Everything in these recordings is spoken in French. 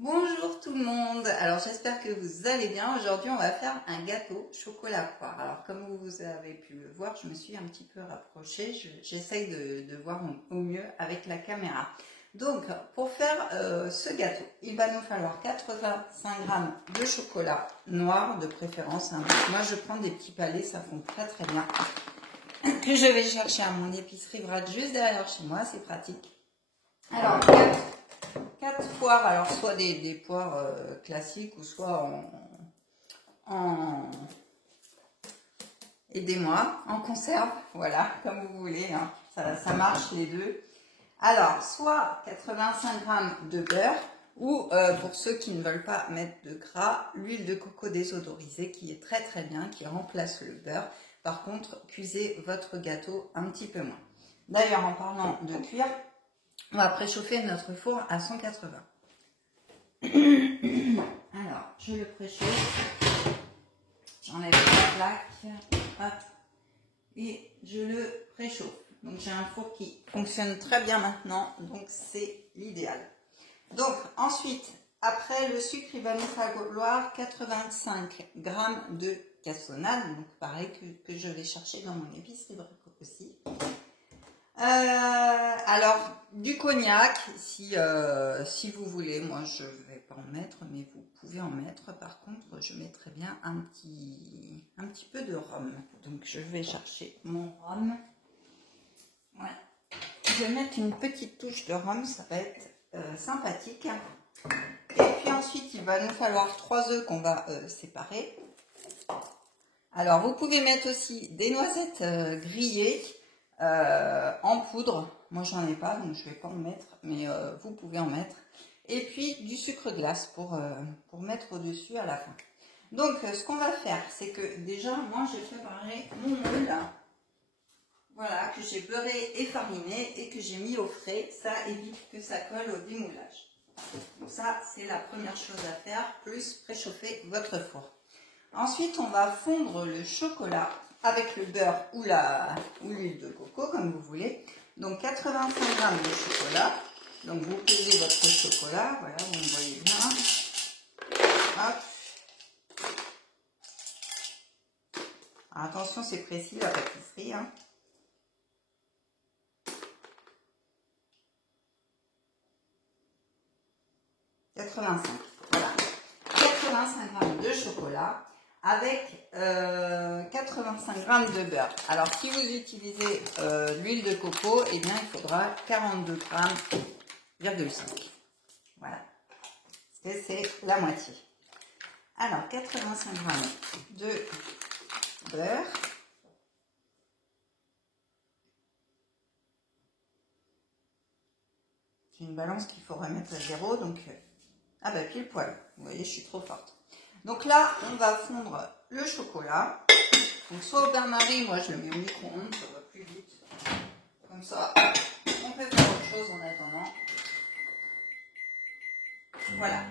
Bonjour tout le monde, alors j'espère que vous allez bien. Aujourd'hui on va faire un gâteau chocolat poire. Alors comme vous avez pu le voir, je me suis un petit peu rapprochée, j'essaye de voir au mieux avec la caméra. Donc pour faire ce gâteau, il va nous falloir 85 g de chocolat noir de préférence. Hein. Moi je prends des petits palets, ça fond très très bien. Que je vais chercher à mon épicerie Vrad juste derrière chez moi, c'est pratique. Alors 4 poires, alors soit des poires classiques ou soit aidez-moi, en conserve, voilà, comme vous voulez, hein. Ça marche les deux. Alors, soit 85 g de beurre ou pour ceux qui ne veulent pas mettre de gras, l'huile de coco désodorisée qui est très très bien, qui remplace le beurre. Par contre, cuisez votre gâteau un petit peu moins. D'ailleurs, en parlant de cuire, on va préchauffer notre four à 180. Alors, je le préchauffe. J'enlève la plaque. Hop, et je le préchauffe. Donc, j'ai un four qui fonctionne très bien maintenant. Donc, c'est l'idéal. Donc, ensuite, après le sucre, il va nous falloir 85 g de cassonade. Donc, pareil que je vais chercher dans mon épicerie Brico aussi. Alors du cognac si vous voulez, moi je vais pas en mettre mais vous pouvez en mettre. Par contre je mettrai bien un petit peu de rhum, donc je vais chercher mon rhum. Ouais. Je vais mettre une petite touche de rhum, ça va être sympathique. Et puis ensuite il va nous falloir 3 œufs qu'on va séparer. Alors vous pouvez mettre aussi des noisettes grillées en poudre. Moi j'en ai pas donc je vais pas en mettre, mais vous pouvez en mettre. Et puis du sucre glace pour mettre au dessus à la fin. Donc ce qu'on va faire, c'est que déjà moi j'ai préparé mon moule, voilà, que j'ai beurré et fariné et que j'ai mis au frais. Ça évite que ça colle au démoulage. Donc ça c'est la première chose à faire, plus préchauffer votre four. Ensuite on va fondre le chocolat avec le beurre ou l'huile de coco, comme vous voulez. Donc 85 g de chocolat. Donc vous pesez votre chocolat, voilà, vous me voyez bien. Hop. Alors, attention, c'est précis la pâtisserie. Hein. Voilà. 85 g de chocolat avec 85 g de beurre. Alors si vous utilisez l'huile de coco, eh bien il faudra 42 g,5. Voilà, c'est la moitié. Alors 85 g de beurre. J'ai une balance qu'il faut remettre à 0, donc ah bah pile poil. Vous voyez, je suis trop forte. Donc là, on va fondre le chocolat. Donc soit au bain-marie, moi je le mets au micro-ondes, ça va plus vite. Comme ça, on peut faire autre chose en attendant. Voilà,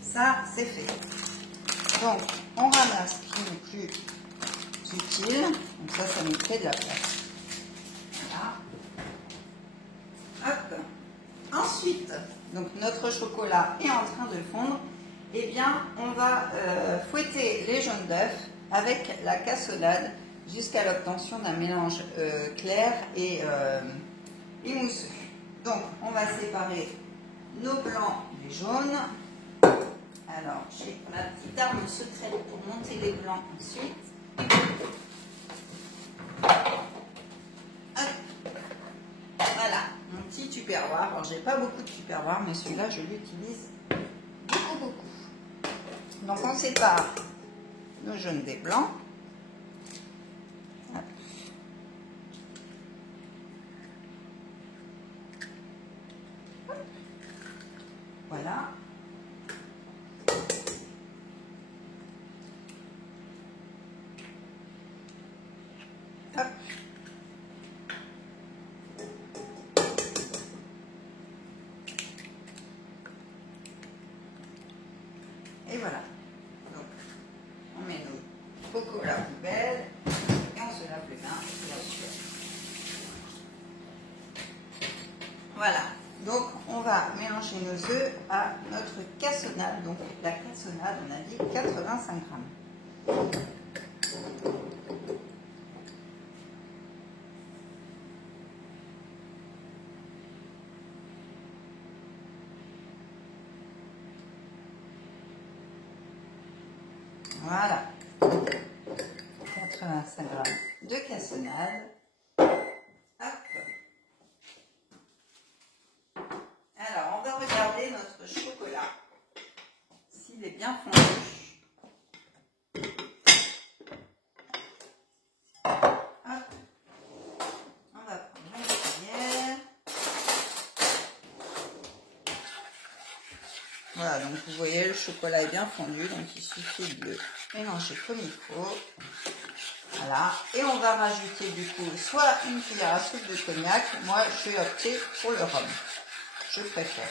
ça c'est fait. Donc on ramasse ce qui n'est plus utile. Donc ça nous fait de la place. Voilà. Hop. Ensuite, donc notre chocolat est en train de fondre. Eh bien, on va fouetter les jaunes d'œufs avec la cassonade jusqu'à l'obtention d'un mélange clair et mousseux. Donc, on va séparer nos blancs des jaunes. Alors, j'ai ma petite arme secrète pour monter les blancs ensuite. Hop. Voilà, mon petit tupperware. Alors, j'ai pas beaucoup de tupperware, mais celui-là, je l'utilise beaucoup. Donc on sépare nos jaunes des blancs. Hop. Voilà. Hop. Et voilà. Donc, on met nos coco à la poubelle et on se lave les mains, bien sûr. Voilà. Donc, on va mélanger mélanger nos œufs à notre cassonade. Donc la cassonade, on a dit 85 grammes. Voilà. 85 grammes de cassonade. Alors, on va regarder notre chocolat, s'il est bien fondu. Hop. On va prendre une cuillère. Voilà, donc vous voyez, le chocolat est bien fondu, donc il suffit de le mélanger comme il faut. Voilà, et on va rajouter du coup soit une cuillère à soupe de cognac. Moi, je vais opter pour le rhum. Je préfère.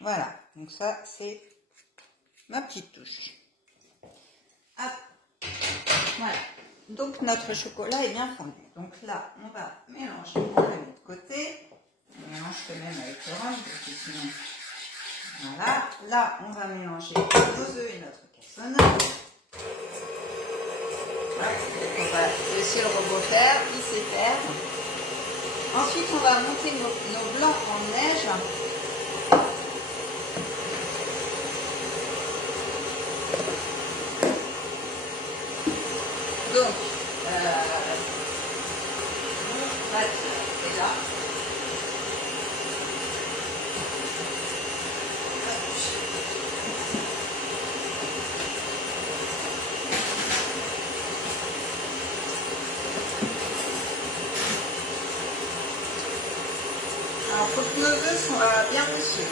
Voilà, donc ça c'est ma petite touche. Hop. Voilà, donc notre chocolat est bien fondu. Donc là, on va mélanger, on le met de côté. On mélange quand même avec le rhum, parce que sinon... Voilà, là on va mélanger nos œufs et notre cassonade. Voilà, on va laisser le robot faire, il sait faire. Ensuite, on va monter nos blancs en neige. Donc, mon batteur est là. Alors, il faut que nos œufs soient bien reçus.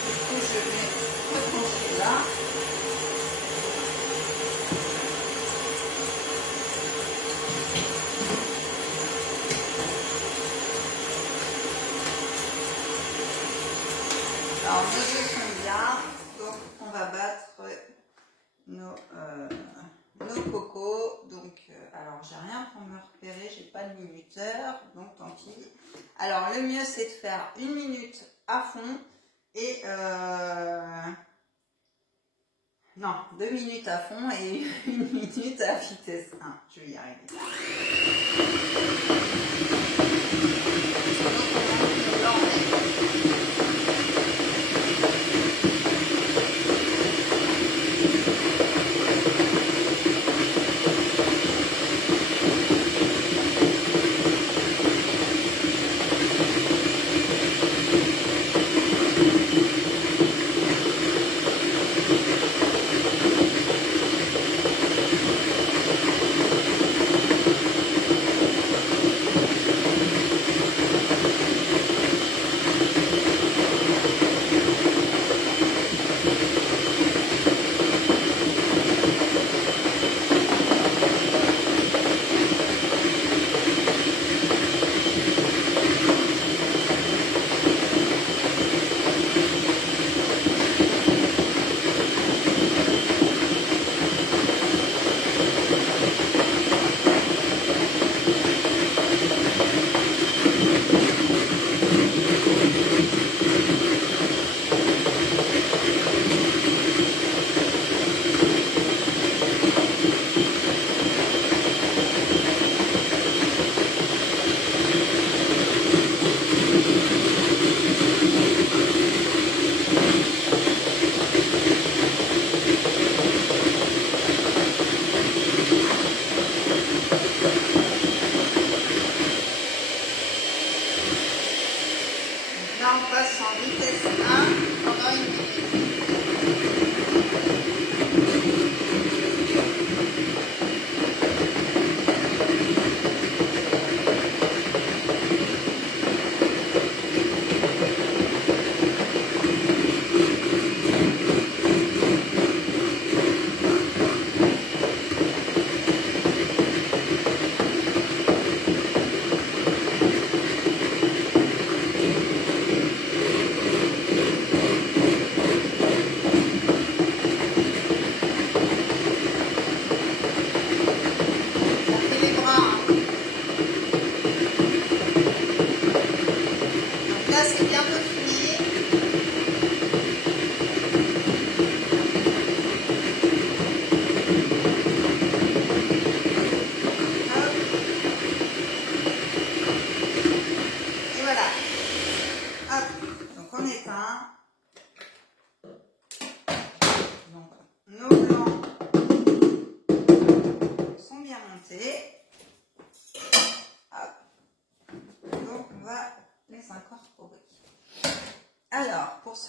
Du coup, je vais repencher là. Alors, nos œufs sont bien, donc on va battre nos cocos. Donc, alors j'ai rien pour me repérer, j'ai pas de minuteur, donc tant pis. Alors, le mieux c'est de faire 1 minute à fond et non, 2 minutes à fond et 1 minute à vitesse 1. Je vais y arriver.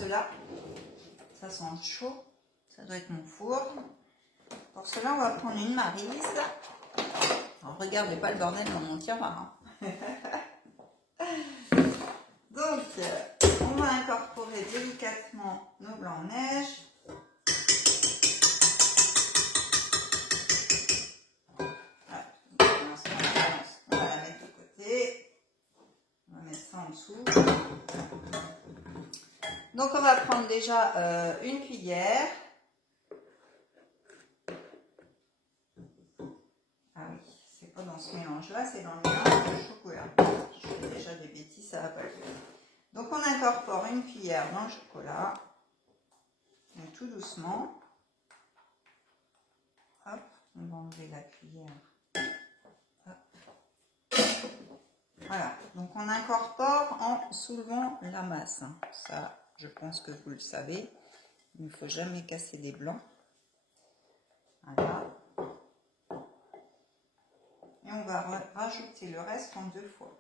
cela, ça sent chaud, ça doit être mon four. Pour cela, on va prendre une maryse. Alors, regardez pas le bordel dans mon tiroir. Hein. Donc, on va incorporer délicatement nos blancs-neiges. On va la mettre de côté. On va mettre ça en dessous. Donc, on va prendre déjà une cuillère. Ah oui, c'est pas dans ce mélange-là, c'est dans le mélange de chocolat. Je fais déjà des bêtises, ça va pas le faire. Donc, on incorpore une cuillère dans le chocolat. Donc, tout doucement. Hop, on va enlever la cuillère. Hop. Voilà, donc on incorpore en soulevant la masse. Ça, je pense que vous le savez. Il ne faut jamais casser les blancs. Voilà. Et on va rajouter le reste en 2 fois.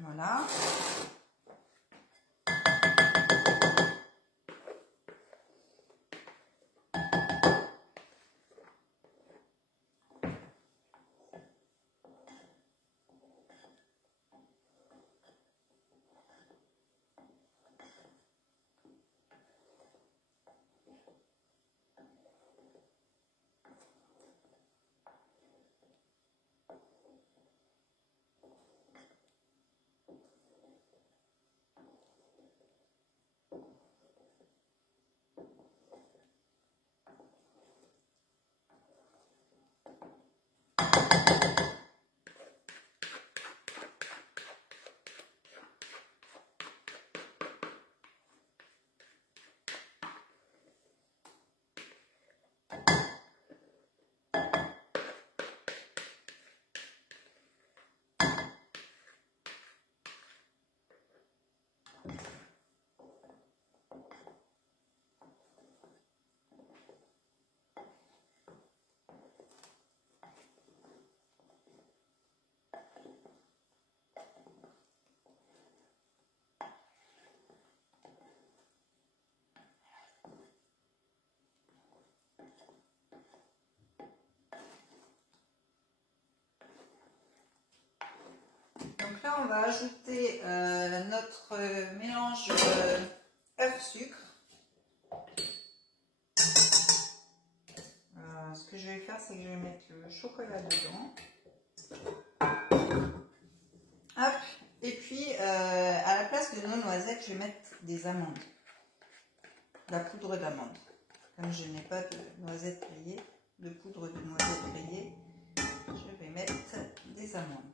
Voilà. Donc là, on va ajouter notre mélange œuf-sucre. Ce que je vais faire, c'est que je vais mettre le chocolat dedans. Hop. Et puis, à la place de nos noisettes, je vais mettre des amandes. La poudre d'amande. Comme je n'ai pas de noisettes grillées, de poudre de noisettes grillées, je vais mettre des amandes.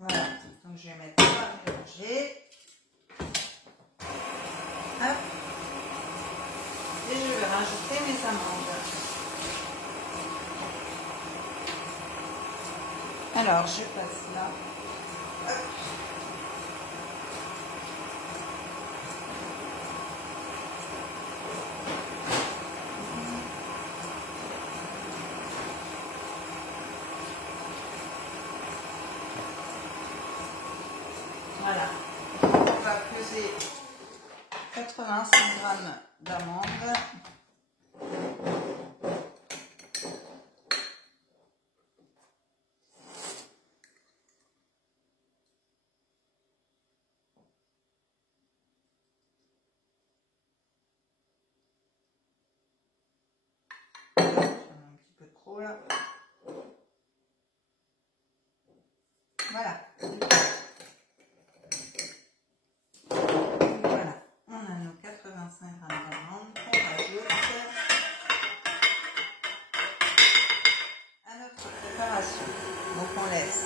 Voilà, donc je vais mettre ça à mélanger. Hop. Et je vais rajouter mes amandes. Alors, je passe là. Hop. Voilà, on va peser 85 g d'amandes. Un petit peu trop là. Voilà. On a nos 85 g d'amandes qu'on rajoute à notre préparation. Donc on laisse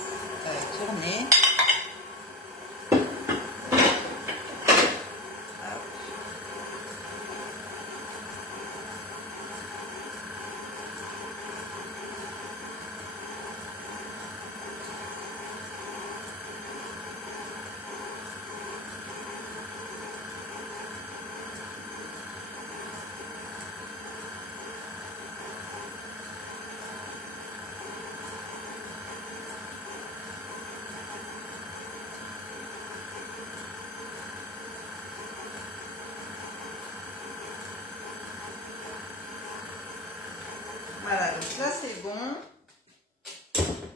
donc ça c'est bon.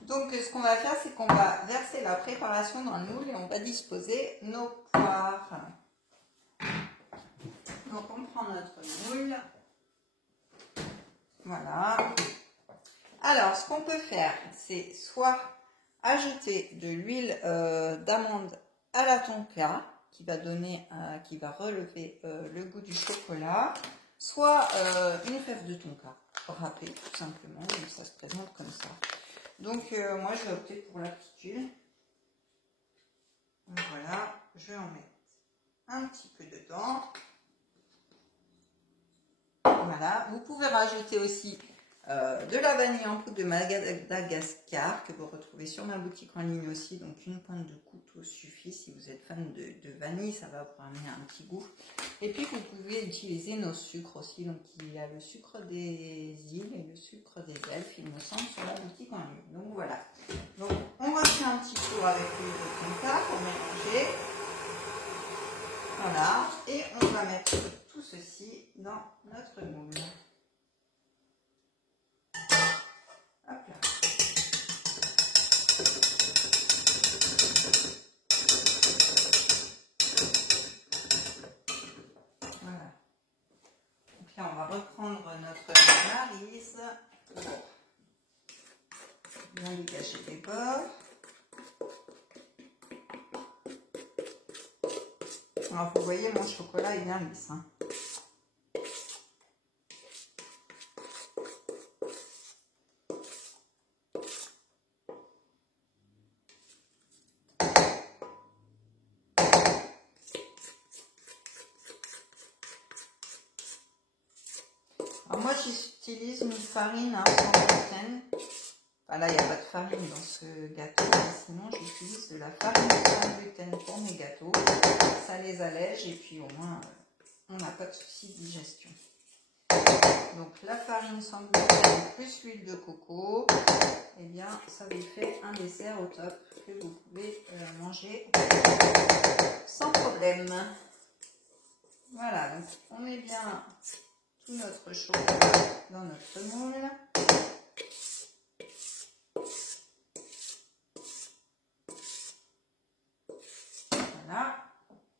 Donc ce qu'on va faire, c'est qu'on va verser la préparation dans le moule et on va disposer nos poires. Donc on prend notre moule. Voilà. Alors ce qu'on peut faire, c'est soit ajouter de l'huile d'amande à la tonka qui va donner, qui va relever le goût du chocolat, soit une fève de tonka râpée tout simplement, donc ça se présente comme ça. Donc moi je vais opter pour la petite huile. Donc, voilà, je vais en mettre un petit peu dedans. Voilà, vous pouvez rajouter aussi de la vanille en poudre de Madagascar que vous retrouvez sur ma boutique en ligne aussi. Donc une pointe de couteau suffit si vous êtes fan de vanille, ça va vous amener un petit goût. Et puis vous pouvez utiliser nos sucres aussi. Donc il y a le sucre des îles et le sucre des elfes, il me semble, sur la boutique en ligne. Donc voilà. Donc on refait un petit tour avec l'huile de tonka pour mélanger. Voilà. Et on va mettre tout ceci dans notre moule. Hop là. Voilà. Donc là, on va reprendre notre maryse pour bien dégager les bords. Alors, vous voyez, mon chocolat est bien lisse. Hein. Alors moi j'utilise une farine sans gluten. Enfin, là il n'y a pas de farine dans ce gâteau, mais sinon j'utilise de la farine sans gluten pour mes gâteaux. Ça les allège et puis au moins on n'a pas de souci de digestion. Donc la farine sans gluten plus l'huile de coco, et eh bien ça vous fait un dessert au top que vous pouvez manger sans problème. Voilà, donc on met bien tout notre chocolat dans notre moule. Voilà.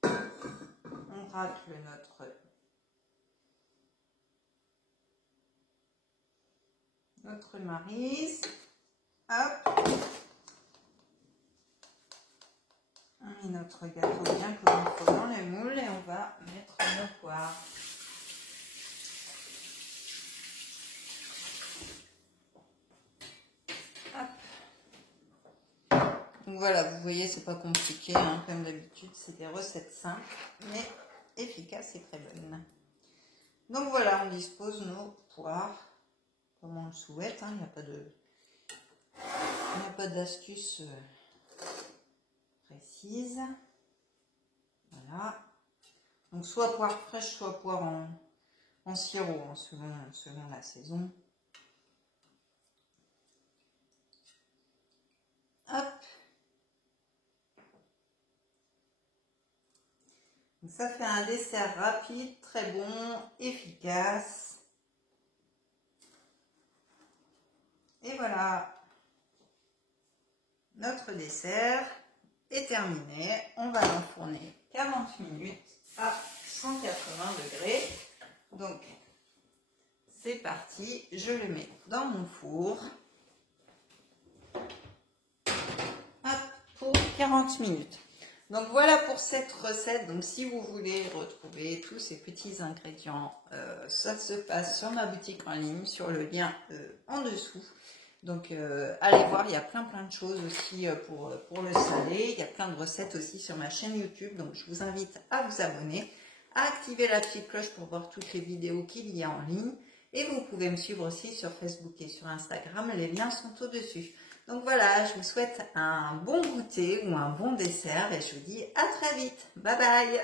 On racle notre maryse. Hop. On met notre gâteau bien comme il faut dans le moule et on va mettre nos poires. Donc voilà, vous voyez, c'est pas compliqué, hein, comme d'habitude, c'est des recettes simples, mais efficaces et très bonnes. Donc voilà, on dispose nos poires comme on le souhaite, hein, il n'y a pas d'astuce précise. Voilà. Donc soit poire fraîche, soit poire en sirop, hein, selon la saison. Hop. Donc ça fait un dessert rapide, très bon, efficace. Et voilà, notre dessert est terminé. On va l'enfourner 40 minutes à 180 degrés. Donc, c'est parti. Je le mets dans mon four. Hop, pour 40 minutes. Donc voilà pour cette recette. Donc si vous voulez retrouver tous ces petits ingrédients, ça se passe sur ma boutique en ligne, sur le lien en dessous. Donc allez voir, il y a plein de choses aussi pour le salé. Il y a plein de recettes aussi sur ma chaîne YouTube. Donc je vous invite à vous abonner, à activer la petite cloche pour voir toutes les vidéos qu'il y a en ligne. Et vous pouvez me suivre aussi sur Facebook et sur Instagram. Les liens sont au-dessus. Donc voilà, je vous souhaite un bon goûter ou un bon dessert et je vous dis à très vite. Bye bye!